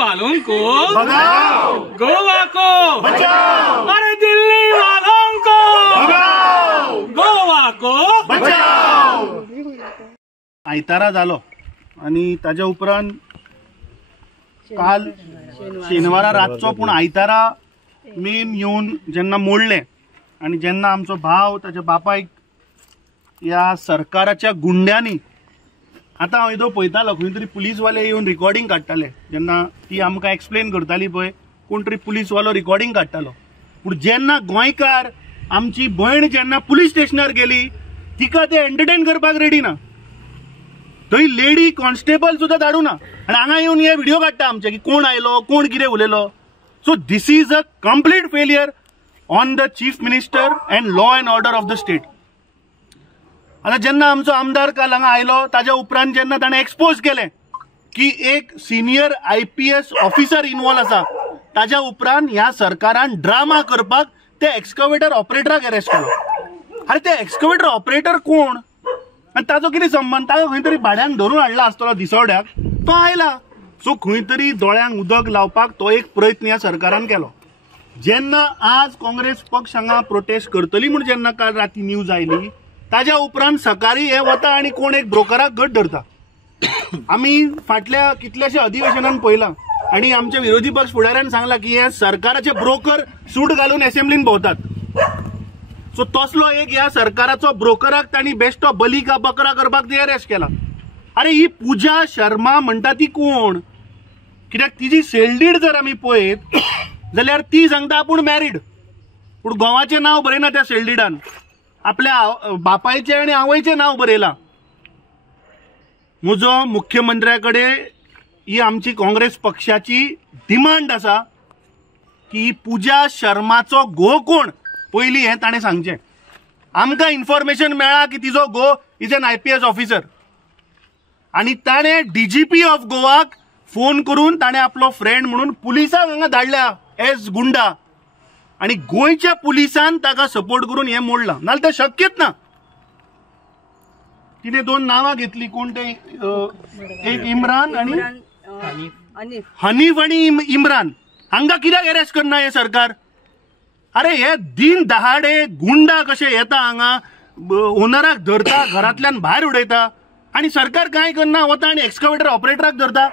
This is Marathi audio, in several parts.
वालों को भगाओ, गोवा को बचाओ, अरे दिल्ली वालों को भगाओ, गोवा को बचाओ। आयतारा जालो आणि ताज्या उपरांत काल शेनवारा रातचो पूण आयतारा मेन येवन जेन्ना मोडले आणि जेन्ना आमचो भाव ताच्या बापायक या सरकाराच्या गुंड्यांनी आता हांव येदो पळयतालो खंय तरी पुलीसवाले येवन रिकॉर्डिंग काडटाले जेन्ना ती आमकां एक्सप्लेन करताली पळय कोण तरी पुलीसवालो रिकॉर्डिंग काडटालो पूण जेन्ना गोंयकार आमची भयण जेन्ना पुलीस स्टेशनार गेली तिका ते एंटरटेन करपाक रेडी ना थंय लेडी कॉन्स्टेबल सुद्दां धाडूं ना आनी हांगा येवन हे व्हिडिओ काडटा आमचे की कोण आयलो कोण कितें उलयलो so this is a complete failure on the chief minister and law and order of the state. आता जेन्ना आमचो आमदार काल हांगा आयलो ताज्या उपरांत जेन्ना ताणें एक्सपोज केलें की एक सिनियर IPS ऑफिसर इन्वॉल्व आसा ताज्या उपरांत ह्या सरकारान ड्रामा करपाक ते एक्सकवेटर ऑपरेटराक अरेस्ट केलो। अरे ते एक्सकवेटर ऑपरेटर कोण आनी ताजो कितें संबंध ताका खंय तरी भाड्यान धरून हाडला आसतलो दिसवड्याक तो आयला सो खंय तरी दोळ्यांक उदक लावपाक तो एक प्रयत्न ह्या सरकारान केलो। जेन्ना आज काँग्रेस पक्ष हांगा प्रोटेस्ट करतली म्हूण जेन्ना काल राती न्यूज आयली ताज्या उपरांत सकाळी हे वता आणि कोण एक ब्रोकराक घट धरता। आमी फाटल्या कितल्याशा अधिवेशनान पळयलां आणि आमच्या विरोधी पक्ष फुडाऱ्यान सांगला की हे सरकाराचे ब्रोकर सूट घालून असेंब्लीन भोंवतात सो तसलो एक ह्या सरकाराचो ब्रोकराक तांणी बेश्टो बली का बकरा करपाक ते अरेस्ट केला। अरे ही पूजा शर्मा म्हणटा ती कोण कित्याक तिजी सेल्डीड जर आमी पळयत जाल्यार ती सांगता आपूण मॅरीड पूण घोवाचें नांव बरयना त्या सेल्डीडान आपल्या बापायचे आणि आवयचे नाव बरयला। म्हजो मुख्यमंत्र्याकडे ही आमची काँग्रेस पक्षाची डिमांड आसा की पूजा शर्माचो घो कोण पयलीं हें ताणें सांगचें। आमकां इन्फॉर्मेशन मेळ्ळा की तिजो घो इज एन IPS ऑफिसर आनी ताणें DGP ऑफ गोवाक फोन करून ताणें आपलो फ्रेंड म्हणून पुलिसांक हांगा धाडल्या एज गुंडा आणि गोयच्या पुलिसान ताका सपोर्ट करून हे मोडला नाल्यार ते शक्यच ना। तिने दोन नावां घेतली कोण ते एक इम्रान आणि हनीफ आणि इम्रान हांगा कित्याक अरेस्ट करना हे सरकार। अरे हे दिन दहाडे गुंडा कशे येता हांगा ओनराक धरता घरांतल्यान भायर उडयता आणि सरकार कांय करना वता आणि एक्सकवेटर ऑपरेटराक धरता।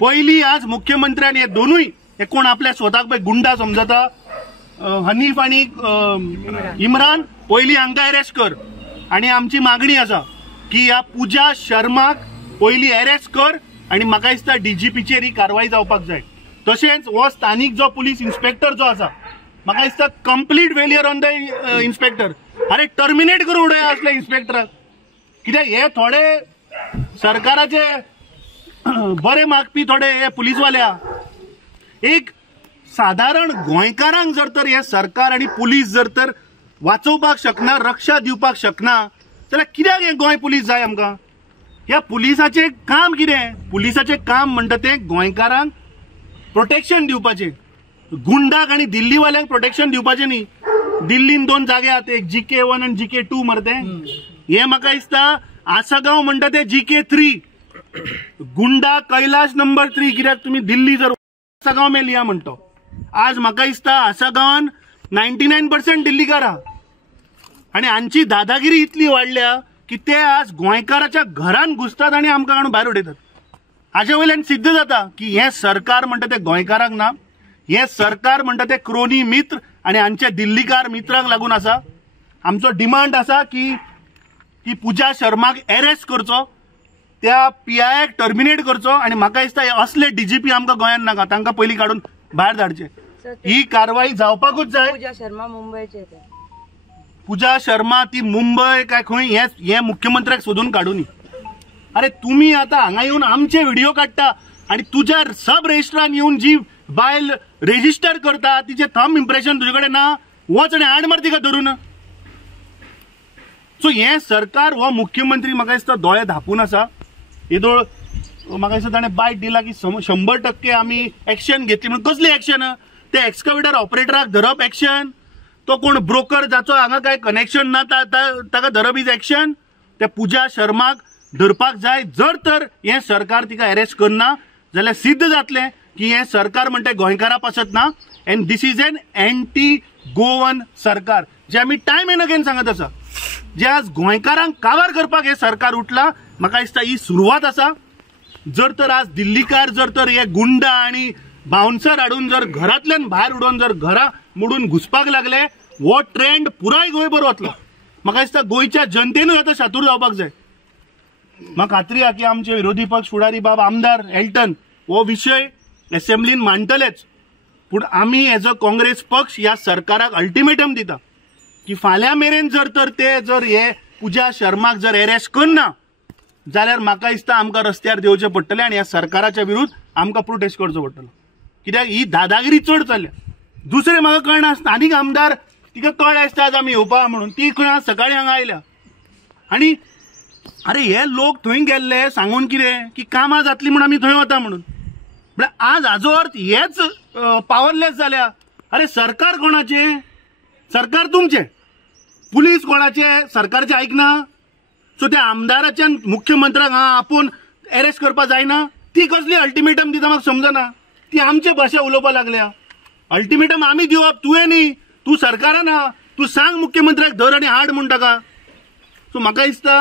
पयलीं आज मुख्यमंत्र्यान हे दोनूय हे कोण आपल्या स्वताक पळय गुंडा समजता हनीफ आणि इम्रान पयलीं हांकां अरेस्ट कर आणि आमची मागणी आसा की ह्या पूजा शर्माक पयलीं अरेस्ट कर आणि म्हाका दिसता DGPचेर ही कारवाई जावपाक जाय। तशेंच हो स्थानीक जो पुलीस इन्स्पेक्टर जो आसा म्हाका दिसता complete failure on the inspector. अरे टर्मिनेट करून उडया असले इन्स्पेक्टराक कित्याक हे थोडे सरकाराचे बरे मागपी थोडे हे पुलीसवाले एक साधारण गोंयकारांक जर तर हे सरकार आणि पुलीस जर तर वाचोवपाक शकना रक्षा दिवपाक शकना जाल्यार कित्याक हे गोंय पुलीस जाय आमकां। ह्या पुलिसाचें काम कितें पुलिसाचें काम म्हणटा तें गोंयकारांक प्रोटेक्शन दिवपाचें गुंडाक आणि दिल्लीवाल्यांक प्रोटेक्शन दिवपाचें न्ही। दिल्लीन दोन जागे आहात एक GK1 आणि GK2 मरते हे म्हाका दिसता आसागांव म्हणटा ते GK3 गुंडा कैलाश नंबर 3 कित्याक तुमी दिल्ली जर आसागांव मेल या म्हणतो आज म्हाका दिसता आसागांवान 99% दिल्लीकार आहा आणि हांची दादागिरी इतली वाडल्या की ते आज गोंयकाराच्या घरान घुसतात आणि आमकां काडून भायर उडयतात। हाचे वयल्यान सिद्ध जाता की हे सरकार म्हणटा ते गोंयकारांक ना हे सरकार म्हणटा ते क्रोनी मित्र आणि हांचे दिल्लीकार मित्रांक लागून आसा। आमचो डिमांड आसा की पूजा शर्माक अरेस्ट करचो त्या PIक टर्मिनेट करचो आणि म्हाका दिसता हे असले DGP आमकां गोंयांत नाका तांकां पयलीं काडून भायर धाडचे। ही कारवाई जावपाकूच जाय। पूजा शर्मा मुंबयचे पूजा शर्मा ती मुंबय काय खंय हे मुख्यमंत्र्याक सोदून काडूनी। अरे तुम्ही आता हांगा येवन आमचे व्हिडिओ काडटा आणि तुज्या सब रजिस्ट्रान येवन जी बायल रेजिस्टर करता तिचे थंब इम्प्रेशन तुजे कडेन ना वच आनी हाड मार तिका धरून। सो हे सरकार हो मुख्यमंत्री म्हाका दिसता दोळे धापून आसा। येदोळ म्हाका दिसता ताणें बायट दिला की 100% आमी एक्शन घेतली म्हणून कसली एक्शन ते एक्सकवेटर ऑपरेटराक धरप एक्शन तो कोण ब्रोकर जाचो हांगा काय कनेक्शन ना ताका धरप इज एक्शन। त्या पूजा शर्माक धरपाक जाय जर तर हे सरकार तिका अरेस्ट करना जाल्यार सिद्ध जातलें की हे सरकार म्हणते गोंयकारां पासत ना and this is an anti Goan सरकार, जे आमी टायम एंड अगेन सांगत आसा. जे आज गोंयकारांक काबार करपाक हे सरकार उठला, म्हाका दिसता ही सुरवात आसा. जर तर आज दिल्लीकार जर तर हे गुंडा आणि बाउन्सर हाडून जर घरांतल्यान भायर उडोवन जर घरा मोडून घुसपाक लागले, हो ट्रेंड पुराय गोंयभर वतलो. म्हाका दिसता गोंयच्या जनतेनूय आतां शातूर जावपाक जाय. म्हाका खात्री आहा की आमचे विरोधी पक्ष फुडारी बाब आमदार एल्टन हो विशय असेंब्लीन मांडटलेच, पूण आमी एज अ काँग्रेस पक्ष ह्या सरकाराक अल्टिमेटम दिता की फाल्यां मेरेन जर तर ते जर हे पुजा शर्माक जर अरेस्ट करना जाल्यार म्हाका दिसता आमकां रस्त्यार देवचें पडटलें आनी ह्या सरकाराच्या विरुद्ध आमकां प्रोटेस्ट करचो पडटलो. कित्याक ही दादागिरी चड चल्ल्या. दुसरें म्हाका कळना आनीक आमदार तिका कळ्ळें आसता आज आमी येवपा म्हणून, ती खंय सकाळीं हांगा आयल्या. आनी अरे हे लोक थंय गेल्ले सांगून कितें की कामां जातली म्हणून आमी थंय वता म्हणून. आज हाजो अर्थ हेच पावरलेस जाल्या. अरे सरकार कोणाचे? सरकार तुमचे. पुलीस कोणाचे? सरकारचे ऐकना. सो त्या आमदाराच्या मुख्यमंत्र्याक आपूण अरेस्ट करपा जायना, ती कसली अल्टिमेटम दिता म्हाका समजना. ती आमचे भाशा उलोवपा लागल्या. अल्टिमेटम आमी दिवप, तुवें न्ही. तू सरकारान आहा, तू सांग मुख्यमंत्र्याक धर आनी हाड म्हूण ताका. सो म्हाका दिसता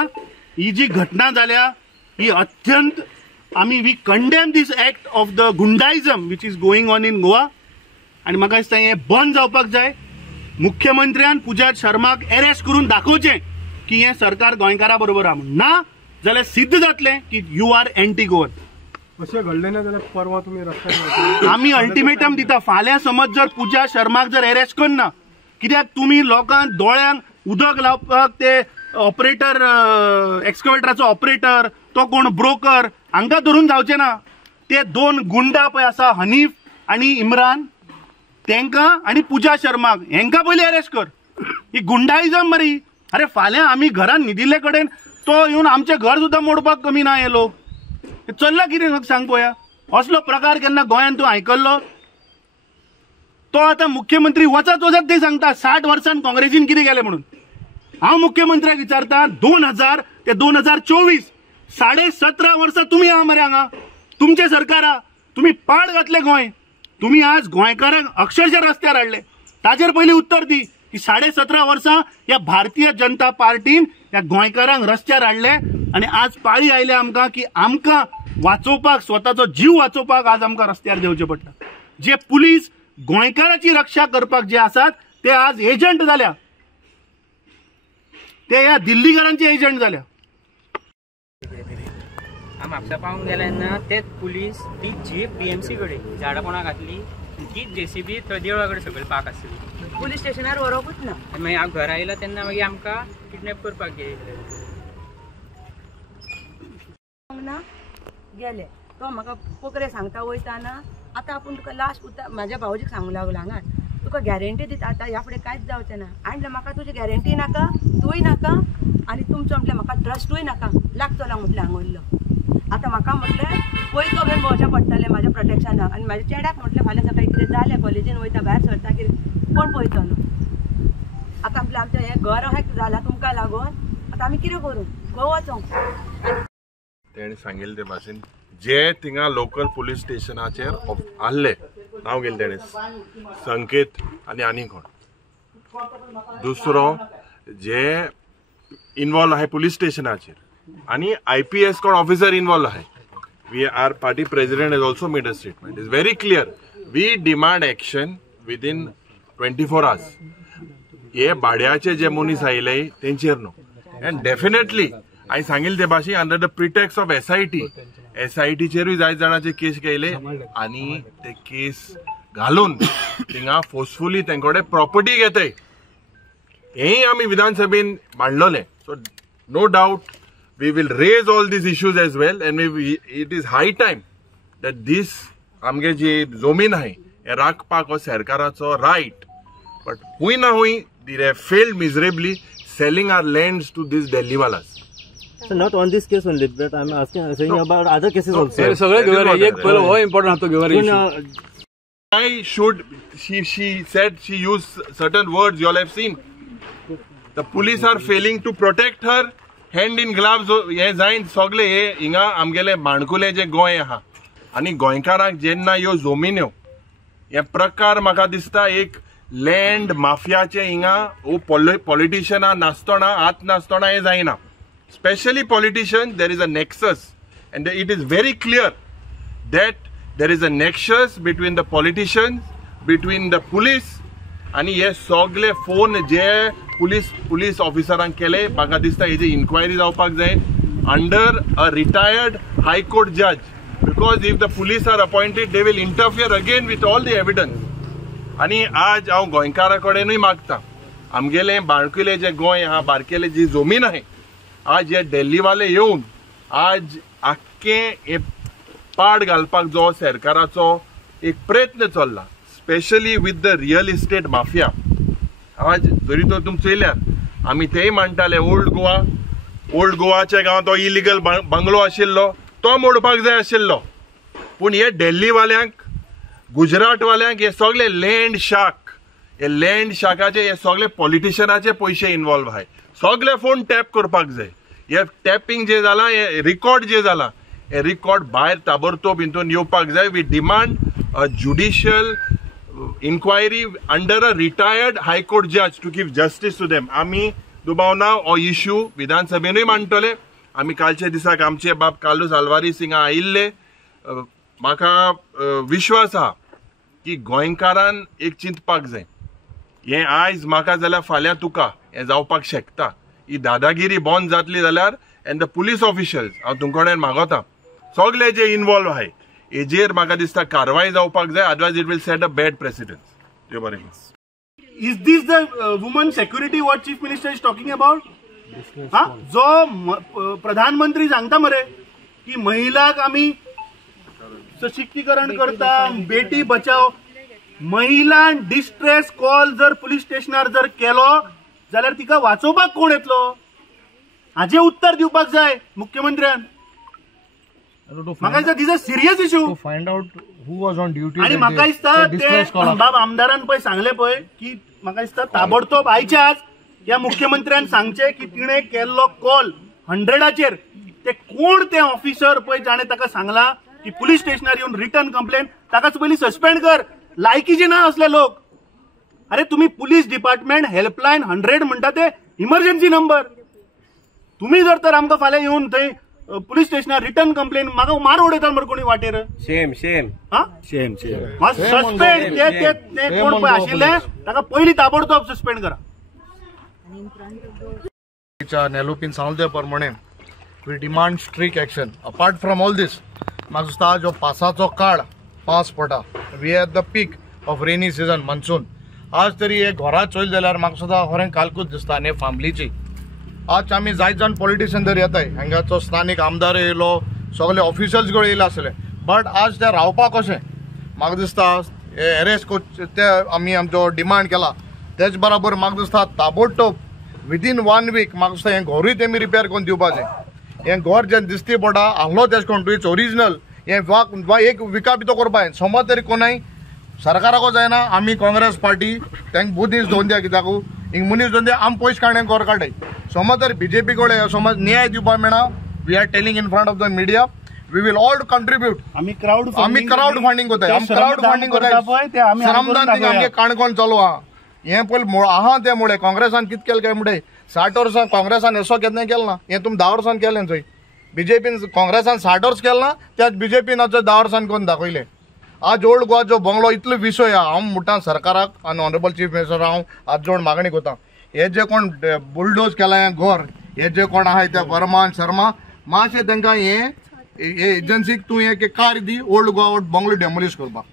ही जी घटना जाल्या ही अत्यंत आमी we condemn this act of the goondaism which is going on in Goa. आनी म्हाका दिसता हें बंद जावपाक जाय. मुख्यमंत्र्यान पुजा शर्माक अरेस्ट करून दाखोवचें की हें सरकार गोंयकारां बरोबर आहा म्हणून. ना जाल्यार सिद्ध जातलें की यू आर एंटी गोवन. अशें घडलें ना जाल्यार परवा तुमी रस्त्यार आमी अल्टिमेटम दिता. फाल्यां समज जर पुजा शर्माक जर अरेस्ट करना, कित्याक तुमी लोकांक दोळ्यांक उदक लावपाक ते ऑपरेटर एक्सकवेटराचो ऑपरेटर, तो कोण ब्रोकर हांकां धरून जावचें ना. ते दोन गुंडा पळय आसा हनीफ आनी इम्रान, तेंकां आनी पुजा शर्माक हेंकां पयलीं अरेस्ट कर. ही गुंडाइजम मरी. अरे फाल्यां आमी घरान न्हिदिल्ले कडेन तो येवन आमचें घर सुद्दां मोडपाक कमी ना हे लोक. चल्ला कितें म्हाका सांग पळोवया. असलो प्रकार केन्ना गोंयान तूं आयकल्लो? तो आतां मुख्यमंत्री वचत वचत ते सांगता 60 वर्सांन काँग्रेसीन कितें केलें म्हणून. हांव मुख्यमंत्र्याक विचारता 2000 ते 2024 17.5 वर्सां तुमी आहा मरे हांगा. तुमचे सरकार आहा. तुमी पाड घातले गोंय. तुमी आज गोंयकारांक अक्षरशः रस्त्यार हाडले. ताजेर पयलीं उत्तर दी की 17.5 वर्सां ह्या भारतीय जनता पार्टीन ह्या गोंयकारांक रस्त्यार हाडले आनी आज पाळी आयले आमकां की आमकां वाचोवपाक, स्वताचो जीव वाचोवपाक आज आमकां रस्त्यार देवचें पडटा. जे पुलीस गोंयकाराची रक्षा करपाक जे आसात ते आज एजंट जाल्या. ते ह्या दिल्लीकारांचे एजंट जाल्या. म्हापसा पावून गेल्यान तेच पुलीस ती जीप बीएमसी कडेन झाडां कोणा घातली, ती जेसीबी देवळा कडेन सकयल पाक आसली. पुलीस स्टेशनार व्हरोकूच ना. मागीर हांव घरा आयलो तेन्ना मागीर आमकां किडनॅप करपाक गेले. तो म्हाका पोकरे सांगता वयताना आतां आपूण तुका लास्ट उतर म्हाज्या भावजीक सांगूंक लागलो हांगा तुका गॅरंटी दिता आतां ह्या फुडें कांयच जावचें ना. आनी म्हाका तुजी गॅरंटी नाका, तूंय नाका आनी तुमचो म्हटलें म्हाका ट्रस्टूय नाका. लागतलो म्हटलें हांगा उरलो. आतां म्हाका म्हटलें पयतो बीन भोंवचें पडटलें म्हाज्या प्रोटेक्शनाक. आनी म्हाज्या चेड्याक म्हटलें फाल्यां सकाळीं कितें जालें कॉलेजीन वयता भायर सरता कितें कोण पळयतलो. आतां आपलें आमचें हें घर हें जालां तुमकां लागून. आतां आमी कितें करूं? खंय वचूं? तेणें सांगिल्ले ते भाशेन जे थिंगा लोकल पुलीस स्टेशनाचेर आहले नांव गेलें तेणें संकेत आनी कोण. दुसरो जे इन्वॉल्व आहे पुलीस स्टेशनाचेर आनी IPS कोण ऑफिसर इन्वॉल्व आहे. We are party president has also made a statement. Is very clear. We demand action within 24 hours. हे भाड्याचे जे मनीस आयले तेंचेर न्हू. एंड डेफिनेटली हांवें सांगिल्ले ते भाशेन under the pretext of SIT चेरूय जाय जाणांचे केस केले आनी ते केस घालून थिंगा फोर्सफुली तेंकोडे प्रॉपर्टी घेताय. हेय आमी विधानसभेन मांडलोले. So no doubt we will raise all these issues as well and it is high time that these आमगे जी जमीन आहाय हे राखपाक हो सरकाराचो रायट. बट हुंय ना हुंय they have failed miserably selling our lands to these Delhiwalas. So not on this case only, but I'm saying about other cases also. सगळे घेऊन एक पहिलं हो इम्पॉर्टंट होतो घेऊन. Why should she said she used certain words you all have seen. The police are failing to protect her. Hand in gloves हे जायन सगळे हे हिंगा आमगेले माणकुले जे गोंय आहा आनी गोंयकारांक जेन्ना ह्यो जमिन्यो हे प्रकार म्हाका दिसता एक लँड माफियाचे हिंगा पॉलिटिशियनां नासतना हात नासतना हे जायना. Specially politician there is a nexus end it is very clear that there is a nexus between the politicians, between the police आनी हे सगळे फोन जे पुलीस ऑफिसरांक केले. म्हाका दिसता हेजी इन्क्वायरी जावपाक जाय अंडर अ रिटायर्ड हायकोर्ट जज, because if the police are appointed they will interfere again with all the evidence. आणि आज हांव गोंयकारा कडेनूय मागता, आमगेले बाळकिले जे गोंय हा, बारकेले जी जमीन आहे, आज हे दिल्लीवाले येऊन आज आख्खे हे पाड घालपाक जो सरकाराचो एक प्रयत्न चल्ला, specially with the real estate mafia. आज जरी तो तुमी चयल्यार आमी तेय मांडटाले ओल्ड गोवाच्या गांवांत तो इलिगल बंगलो आशिल्लो तो मोडपाक जाय आशिल्लो, पूण हे दिल्लीवाल्यांक, गुजरातवाल्यांक हे सगळे लँड शाकाचे हे सगळे पॉलिटिशियनाचे पैसे इन्वॉल्व आहाय. सगळे फोन टॅप करपाक जाय. हे टॅपिंग जे जाला, हे रिकॉर्ड जे जाला, हे रिकॉर्ड भायर ताबडतोब हितून येवपाक जाय. We demand a judicial inquiry under a retired high court जज to give justice to them. आमी दुबावना हो इश्यू विधानसभेनूय मांडटले. आमी कालच्या दिसाक आमचे बाब कार्लोस आल्वारीस हिंगा आयिल्ले. म्हाका विश्वास आहा की गोंयकारान एक चिंतपाक जाय. हे आयज म्हाका जाल्यार फाल्यां तुका हे जावपाक शकता. ही दादागिरी बंद जातली जाल्यार एंड द पुलीस ऑफिशियल्स, हांव तुमचे कडेन मागता, सगळे जे इन्वॉल्व आहाय हेजेर म्हाका दिसता कारवाय जावपाक जाय. Otherwise it will set a bad precedence. देव बरें करूं. Is this the woman security what chief minister is talking about? हा, जो प्रधानमंत्री सांगता मरे की महिलाक आम्ही सशक्तीकरण करता, बेटी बचाव. महिला डिस्ट्रेस कॉल जर पुलीस स्टेशनार जर केलो जाल्यार तिका वाचोवपाक कोण येतलो? हाजे उत्तर दिवपाक जाय मुख्यमंत्र्यान. म्हाका दिसता this a serious issue. Find out who was on duty. आणि म्हाका दिसता ते बाब आमदारान पळय सांगले पळय की म्हाका दिसता ताबडतोब आयच्या आज या मुख्यमंत्र्यान सांगचे की तिणे केल्लो कॉल 100चेर ते कोण ते ऑफिसर पळय जाणे ताका सांगला की पुलीस स्टेशनार येऊन रिटर्न कंप्लेंट, ताकाच पयली सस्पेंड कर. लायकीचे ना असले लोक. अरे तुम्ही पुलीस डिपार्टमेंट हेल्पलायन 100 म्हणटा ते इमर्जन्सी नंबर. तुम्ही जर तर आमकां फाल्यां येऊन थंय पुलीस स्टेशनार रिटर्न कंप्लेंट म्हाका मार उडयतात मरे कोणी वाटेर. सेम हा सस्पेंड ते कोण पळय आशिल्ले ताका पयली ताबडतोब सस्पेंड करा. नेलोपीन सांगले प्रमाणे we demand strict action. Apart from all this म्हाका दिसता जो पावसाचो काळ पावस पडटा, we at the peak of rainy season monsoon. आज तरी हे घरां चोयल जाल्यार म्हाका सुद्दां खरें कालकूच दिसता आनी फॅमिलीची. आज आमी जायत जाण पॉलिटिशियन जर येताय, हांगाचो स्थानीक आमदार येयलो, सगळे ऑफिशियल्स गळे येयले आसले, बट आज ते रावपाक कशें म्हाका दिसता एरेस्ट ते आमी आमचो डिमांड केला. तेच बरोबर म्हाका दिसता ताबडतोब विदीन 1 वीक म्हाका दिसता हें घरूय तेमी रिपेर करून दिवपाचें. हें घर जें दिसती पडटा आहलो तेज कोण टू इट्स ओरिजिनल हें एक विका भितर करपाक समज तरी कोणाय सरकाराको जायना. आमी काँग्रेस पार्टी तांकां बुदीस दोन द्या कित्याक हिंग मनीस दोन द्या आमी पयशे काडणे घर काडटाय. समज तर बीजेपी कडेन समज न्याय दिवपाक मेळना, we are telling in front of the media we will all contribute. आमी क्राउड फंडिंग कोताय, आमी क्राउड फंडिंग कोताय. श्रमदान थिंग आमगे काणकोण चालू आहा. हें पयलीं आहा ते मुळे काँग्रेसान कितें केलें काय मुळे 60 वर्सां काँग्रेसान असो केन्ना केलें ना. हें तुमी 10 वर्सान केलें थंय. बीजेपीन काँग्रेसान 60 वर्स केलें ना, त्याच बीजेपीन 10 वर्सान करून दाखयलें. आज ओल्ड गोवा जो बंगलो इतलो विशय आहा, हांव म्हणटा सरकाराक आनी ऑनरेबल चीफ मिनिस्टर हांव हात जोड मागणी करता. हे जे कोण बुलडोज केला हें घर, हे जे कोण आहाय ते वर्मान शर्मा, मातशें तांकां हे एजन्सीक तूं हे कार्य the old Goa bungalow demolish करपाक.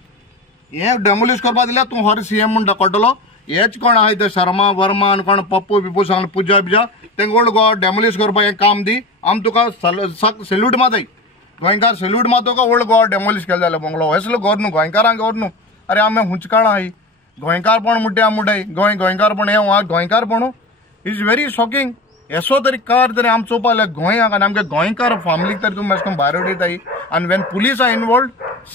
हे डेमोलिश करपाक दिल्यार तूं हर सीएम म्हणटा कटलो. हेच कोण आहाय ते शर्मा वर्मा आनी कोण पप्पू बिप्पू सांगले पुजा बिजा तांकां ओल्ड गोवा डेमोलिश करपाक हें काम दी. आमी तुका सॅल्यूट माताय. गोंयकार सॅल्यूट मात तुका ओल्ड गोवा डेमोलिश केलें जाल्यार बंगलो असलो घर न्हू, गोंयकारांक घर न्हू. अरे आमी हुंचकाळ आहाय, गोंयकारपण म्हणटा आमी म्हणटाय गोंयकारपण हें गोंयकारपणू इज व्हेरी शॉकिंग. असो तरी कार तरी आमी चोवपाक लागले गोंयाक आनी आमगे गोंयकार फॅमिलीक तरी तुमी अशें करून भायर उडयताय. आनी when police are involved,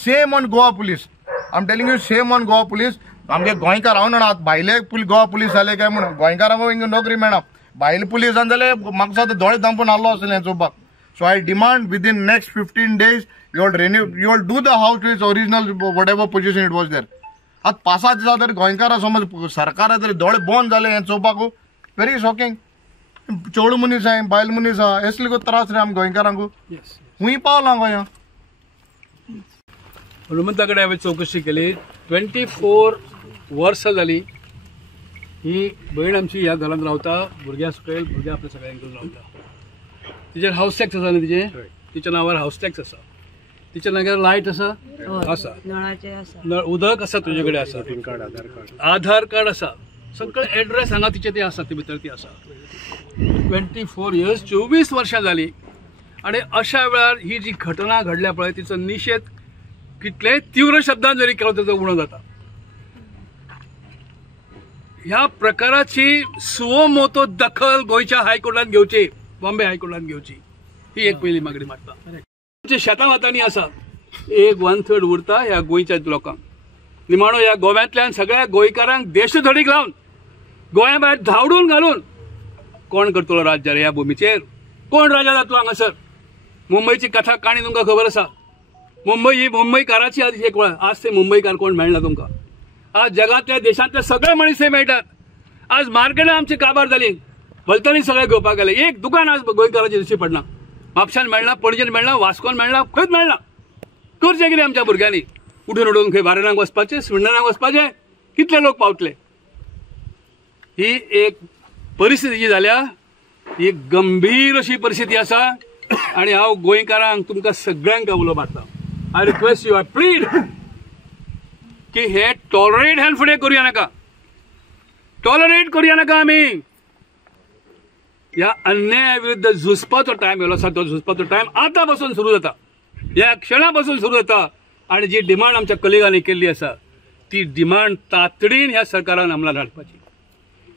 same on Goa police. I am telling you same on Goa police. आमगे गोंयकार हांव म्हणा भायले गोवा पुलीस जाले काय म्हणून गोंयकारांक हिंगा नोकरी मेळना. भायले पुलीस जाले जाल्यार म्हाका सुद्दां दोळे धांपून आसलो आसलें हें चोवपाक. So I demand within next 15 days you will do the house to its original whatever position it was there. आज 5-6 दिसा तरी गोंयकारां समज सरकारा तरी दोळे बंद जाले हें चोवपाक व्हेरी शॉकिंग. चोड मनीस आहाय बायल मनीस आहा असले त्रास रे आम गोंयकारांक खूंय पावलां गोंया. हनुमंता कडेन हांवें चवकशी केली. 24 वर्सां जाली ही भयण आमची ह्या घरांत रावता. भुरग्यां सकयल भुरग्यां आपल्या सगळ्यांक घेवन रावता. तिचेर हाऊस टॅक्स आसा न्ही तिचे तिच्या नांवार हाऊस टॅक्स आसा. तिच्या नांवार लायट आसा आसा नळाचे आसा नळ उदक आसा तुजे कडेन आसा आधार कार्ड आसा सगळे एड्रेस हांगा तिचे ते आसा ते भितर ती आसा. 24 इयर्स 24 वर्सां जाली आनी अशा वेळार ही जी घटना घडल्या पळय तिचो निशेध कितलेय तीव्र शब्दांत जरी केलो ताचो उणो जाता. ह्या प्रकाराची सुओ मोतो दखल गोंयच्या हायकोर्टान घेवची बॉम्बे हायकोर्टान घेवची ही एक पहिली मागणी मारता. शेतां वातांनी आसा 1/3 उरता ह्या गोंयच्या लोकांक. निमाणो ह्या गोव्यांतल्यान सगळ्या गोंयकारांक देशधडीक लावन गोंया भायर धांवडून घालून कोण करतलो राज्य रे ह्या भुमीचेर. कोण राजा जातलो हांगासर. मुंबयची कथा काणी तुमकां खबर आसा. मुंबय ही मुंबयकाराची आज एक वेळ. आज ते मुंबयकार कोण मेळना तुमकां. आज जगातल्या देशांतले सगळे मनीस थंय मेळटात. आज मार्केटां आमची काबार जाली. भलतनी सगळे घेवपाक गेले. एक दुकान आज गोंयकाराची दिश्टी पडना. म्हापशान मेळना पणजेन मेळना वास्कोन मेळना खंयच मेळना. करचें कितें आमच्या भुरग्यांनी उठून उठून खंय वारेणाक वचपाचें स्विंडनाक वचपाचें कितले लोक पावतले. ही एक परिस्थिती जी जाल्या ही गंभीर अशी परिस्थिती आसा आनी हांव गोंयकारांक तुमकां सगळ्यांक उलो मारता. I request you I plead की हे टॉलरेट ह्या फुडें करूया नाका. टॉलरेट करूया नाका. आमी ह्या अन्याया विरुद्ध झुजपाचो टायम येयलो आसा. तो झुजपाचो टायम आतां पासून सुरू जाता. ह्या क्षणा पासून सुरू जाता. आनी जी डिमांड आमच्या कलिगांनी केल्ली आसा ती डिमांड तातडीन ह्या सरकारान अंमलात हाडपाची.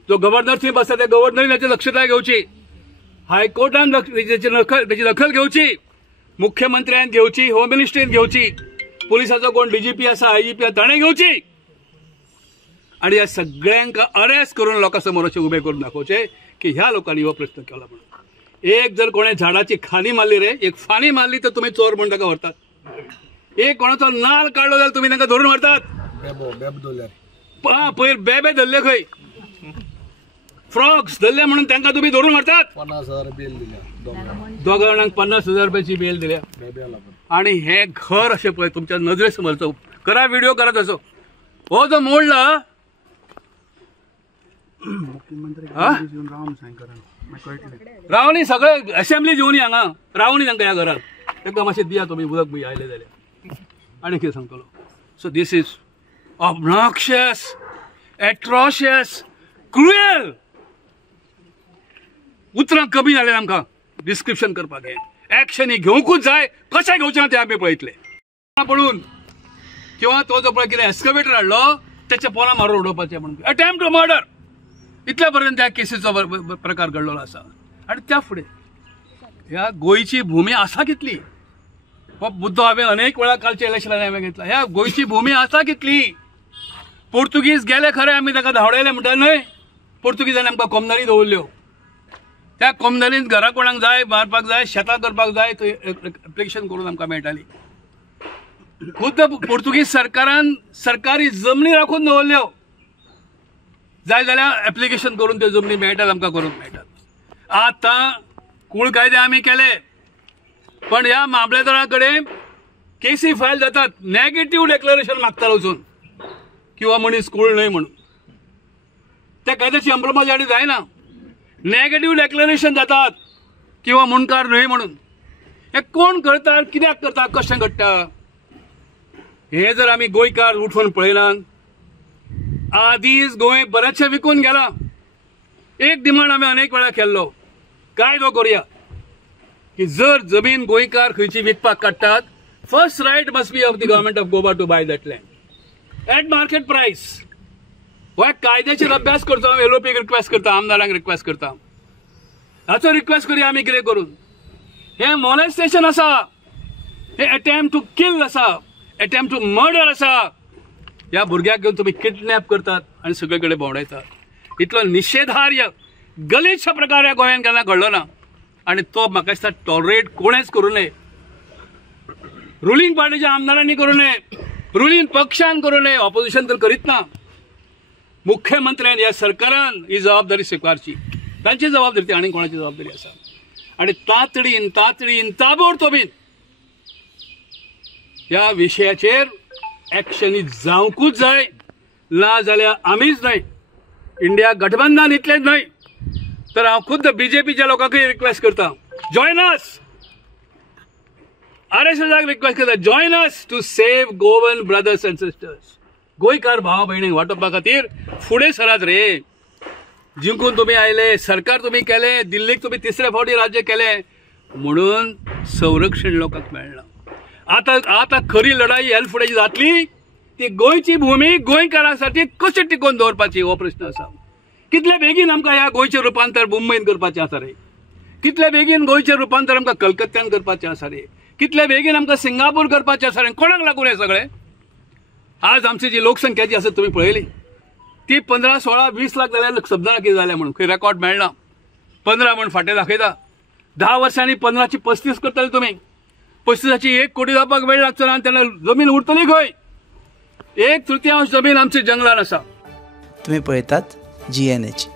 जो गव्हर्नर थंय बसता त्या गव्हर्नरीन हाची दक्षताय घेवची. हायकोर्टान ताची दखल घेवची. मुख्यमंत्र्यान घेवची. होम मिनिस्ट्रीन घेवची. पुलिसाचो कोण डीजीपी आसा आयजीपी आसा ताणें घेवची. आनी ह्या सगळ्यांक अरेस्ट करून लोकां समोर अशें उबें करून दाखोवचें की ह्या लोकांनी हो प्रश्न केला म्हणून. एक जर कोणे झाडाची खानी मारली रे एक फानी मारली तर तुम्ही चोर म्हणून ताका व्हरतात. एक कोणाचो नाल काडलो जाल्यार तुम्ही ताका धरून व्हरतात. पयर बेबे धरले खंय फ्रॉक्स धरले म्हणून तांकां तुम्ही धरून व्हरतात. 50,000 बेल दिल्या. दोगां जाणांक 50,000 रुपयाची बेल दिल्या. आणि हे घर अशें पळय तुमच्या नजरे समोरचो करा व्हिडिओ करा तसो. हो जो मोडला रावनी सगळे असेंब्ली घेवन हांगा रावनी तांकां ह्या घरात तांकां मातशें दिया तुमी उदक बी आयले जाल्यार. आनी कितें सांगतलो. So this is obnoxious atrocious cruel. उतरां कमी जाले आमकां डिस्क्रिप्शन करपाक. हे एक्शन ही घेवंकूच जाय. कशें घेवचें ना तें आमी पळयतले. पडून किंवा तो जो पळय कितें एक्सकवेटर हाडलो त्याच्या पोला मारून उडोवपाचें म्हणून अटेम्प्ट टू मर्डर इतल्या पर्यंत त्या केसीचो प्रकार घडलेलो आसा. आनी त्या फुडें ह्या गोंयची भूमी आसा कितली. हो मुद्दो हांवें अनेक वेळा कालच्या इलेक्शनान हांवें घेतला. ह्या गोंयची भूमी आसा कितली. पोर्तुगीज गेले खरे आमी ताका धांवडयले म्हणटा न्हय. पोर्तुगीजांनी आमकां कोमनारी दवरल्यो. त्या कोमनारींत घरा कोणाक जाय मारपाक जाय शेतां करपाक जाय थंय एप्लिकेशन करून आमकां मेळटाली. खुद्द पोर्तुगीज सरकारान सरकारी जमनी राखून दवरल्यो. जाय जाल्यार एप्लिकेशन करून त्यो जमनी मेळटात आमकां करूंक मेळटात. आतां कूळ कायदे आमी केले पण ह्या मामलेदारा कडेन केसी फायल जातात. नेगेटिव्ह डेक्लरेशन मागतालो वचून किंवा मनीस कूळ न्हय म्हणून. त्या कायद्याची अंमलबजावणी जायना. नेगेटिव्ह डेक्लरेशन जातात किंवा मुणकार न्हय म्हणून. हे कोण करतात कित्याक करतात कशें घडटा हे जर आमी गोंयकार उठून पळयनात. आदींच गोंय बरेचशें विकून गेलां. एक डिमांड आमी अनेक वेळा केल्लो कायदो करूया की जर जमीन गोंयकार खंयची विकपाक काडटात first right must be of the government of Goa to buy that land at market price. हो कायद्याचेर अभ्यास करता. हांव एलओपीक रिक्वेस्ट करता आमदारांक रिक्वेस्ट करता हाचो रिक्वेस्ट करूया आमी कितें करून. हे मॉलेस्टेशन आसा. हे अटेम्प्ट टू किल आसा. अटेम्प्ट टू मर्डर आसा. ह्या भुरग्याक घेवन तुमी किडनॅप करतात आनी सगळे कडेन भोंवडायतात. इतलो निशेधार्य गलिच्छ प्रकार ह्या गोंयांत केन्ना घडलो ना. आणि तो म्हाका दिसता टॉलरेट कोणेच करू नये. रुलिंग पार्टीच्या आमदारांनी करू नये, रुलिंग पक्षान करू नये, ऑपोजिशन तर करीत ना. मुख्यमंत्र्यान या सरकारान ही जबाबदारी स्वीकारची. तांची जबाबदारी ती, आनी कोणाची जबाबदारी आसा. आणि तातडीन ताबडतोबीन ह्या विशयाचेर ऍक्शन जावंकूच जाय. ना जाल्यार आमीच न्हय, इंडिया गठबंधन इतलेच न्हय तर हांव खुद्द बीजेपीच्या लोकांकय रिक्वेस्ट करता, जॉइन अस. RSSक रिक्वेस्ट करता, join us to save Goan brothers and sisters. गोंयकार भावा भयणीक वाटोवपा खातीर फुडें सरात रे. जिंकून तुम्ही आयले, सरकार तुम्ही केले, दिल्लीक तुम्ही तिसरे फावटी राज्य केले म्हणून संरक्षण लोकांक मेळना. आता खरी लढाई ह्या फुडें जातली ती गोंयची भूमी गोंयकारांसाठी कशी टिकोवन दवरपाची हो प्रश्न आसा. कितले बेगीन आमकां ह्या गोंयचें रुपांतर मुंबईन करपाचें आसा रे. कितले बेगीन गोंयचें रुपांतर आमकां कलकत्त्यान करपाचें आसा रे. कितले बेगीन आमकां सिंगापूर करपाचें आसा रे. कोणाक लागून हे सगळें? आज आमची जी लोकसंख्या जी आसा तुम्ही पळयली ती 15, 16, 20 लाख जाल्यार शब्दां कितें जालें म्हणून खंय रेकॉर्ड मेळना. 15 म्हण फाटें दाखयता. 10 वर्सांनी 15ची 35 करतले तुमी. 35ची 1 कोटी जावपाक वेळ लागचो ना. तेन्ना जमीन उरतली खंय? 1/3 जमीन आमची जंगलान आसा. तुम्ही पळयतात GNH.